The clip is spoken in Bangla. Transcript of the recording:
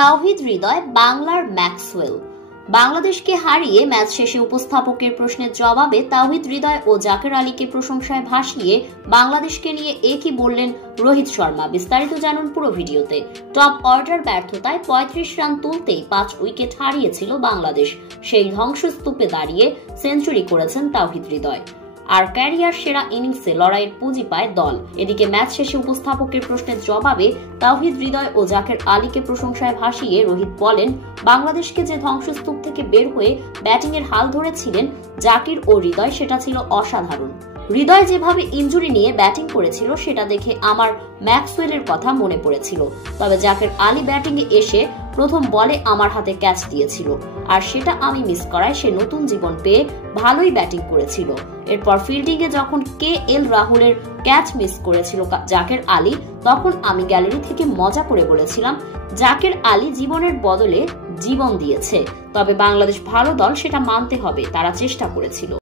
তাওহিদ হৃদয় বাংলার ম্যাক্সওয়েল। বাংলাদেশকে হারিয়ে ম্যাচ শেষে উপস্থাপকের প্রশ্নের জবাবে তাওহিদ হৃদয় ও জাকের আলীকে প্রশংসায় ভাসিয়ে বাংলাদেশকে নিয়ে একই বললেন রোহিত শর্মা। বিস্তারিত জানুন পুরো ভিডিওতে। টপ অর্ডার ব্যর্থতায় ৩৫ রান তুলতেই ৫ উইকেট হারিয়েছিল বাংলাদেশ। সেই ধ্বংসস্তূপে দাঁড়িয়ে সেঞ্চুরি করেছেন তাওহিদ হৃদয়। আর ক্যারিয়ার সেরা ইনিংসে লড়াইয়ের পুঁজি পায় দল। এদিকে ম্যাচ শেষে উপস্থাপকের প্রশ্নের জবাবে তাওহিদ হৃদয় ও জাকের আলীকে প্রশংসায় ভাসিয়ে রোহিত বলেন, বাংলাদেশকে যে ধ্বংসস্তূপ থেকে বের হয়ে ব্যাটিংয়ের হাল ধরেছিলেন জাকির ও হৃদয়, সেটা ছিল অসাধারণ। হৃদয় যেভাবে ইনজুরি নিয়ে ব্যাটিং করেছিল সেটা দেখে আমার ম্যাক্সওয়েলের কথা মনে পড়েছিল। তবে জাকের আলী ব্যাটিংয়ে এসে প্রথম বলে আমার হাতে ক্যাচ দিয়েছিল, আর সেটা আমি মিস করায় সে নতুন জীবন পেয়ে ভালোই ব্যাটিং করেছিল। এরপর ফিল্ডিংয়ে যখন KL রাহুলের ক্যাচ মিস করেছিল জাকের আলী, তখন আমি গ্যালারি থেকে মজা করে বলেছিলাম, জাকের আলী জীবনের বদলে জীবন দিয়েছে। তবে বাংলাদেশ ভালো দল, সেটা মানতে হবে, তারা চেষ্টা করেছিল।